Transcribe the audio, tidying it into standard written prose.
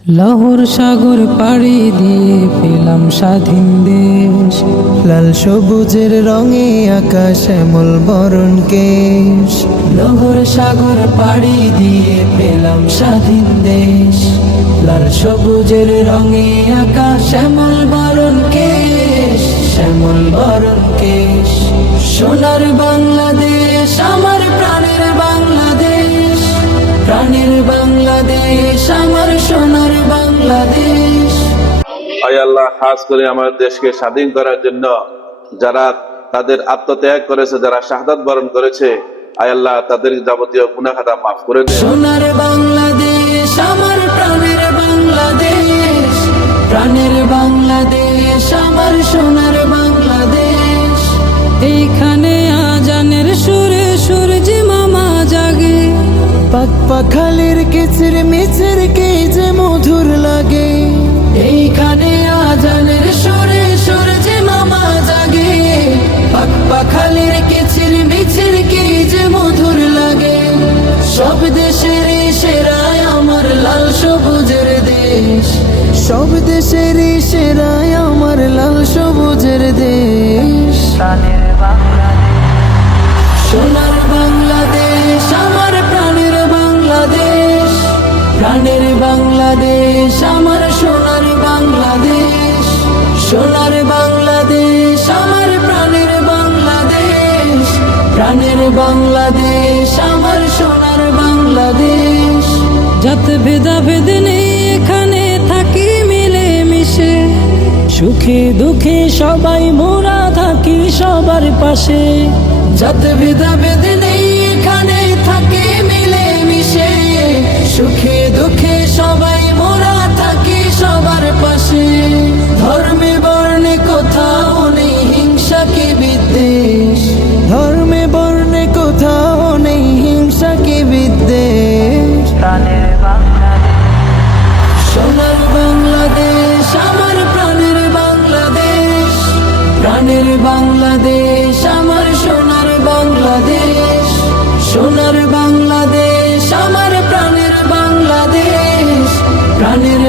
লাহোর সাগর পাড়ি দিয়ে পেলাম স্বাধীন দেশ, লাল সবুজের রঙে আকাশ শ্যামল বরণ কেশ। লাহোর সাগর পাড়ি দিয়ে পেলাম স্বাধীন দেশ, লাল সবুজের রঙে আকাশ শ্যামল বরণ কেশ, শ্যামল বরণ কেশ। সোনার বাংলাদেশ আমার প্রাণের বাংলাদেশ, প্রাণের বাংলাদেশ আমার সোনার বাংলাদেশ। আয় আল্লাহ, খাস করে আমার দেশকে স্বাধীন করার জন্য যারা তাদের আত্মত্যাগ করেছে, যারা শাহাদাত বরণ করেছে, আয় আল্লাহ তাদের যাবতীয় গুনাহ খাতা মাফ করে দেন। সোনার বাংলাদেশ আমার প্রাণের বাংলাদেশ, প্রাণের বাংলাদেশ আমার সোনার বাংলাদেশ। এইখানে আজানের সুরে সূর্যি মামা জাগে, পাক পাখালির কিচির মিচির কে যে মধুর লাগে। এইখানে আজানের সুরে সূর্যি মামা জাগে, পাক পাখালির কিচির মিচির কে যে মধুর লাগে। সব দেশের সেরাই আমার লাল সবুজের দেশ, সব দেশের সেরাই আমার লাল সবুজের দেশ। সোনার বাংলাদেশ আমার প্রাণের বাংলাদেশ, প্রাণের বাংলাদেশ আমার সোনার বাংলাদেশ। সোনার বাংলাদেশ আমার প্রাণের বাংলাদেশ, প্রাণের বাংলাদেশ আমার সোনার বাংলাদেশ। জাত ভেদাভেদ নেই এখানে থাকি মিলে মিশে, সুখে দুঃখে সবাই মোরা থাকি সবার পাশে। জাত ভেদাভেদ নেই এখানে থাকি মিলে মিশে, সুখে দুঃখে সবাই মোরা থাকি সবার পাশে। ধর্মে বর্ণে কোথাও নেই হিংসা কি বিদ্বেষ, ধর্মে বর্ণে কোথাও নেই হিংসা কি বিদ্বেষ। সোনার বাংলাদেশ আমার প্রাণের বাংলাদেশ, প্রাণের বাংলাদেশ আমার সোনার বাংলাদেশ। সোনার বাংলাদেশ আমার প্রাণের বাংলাদেশ, প্রাণের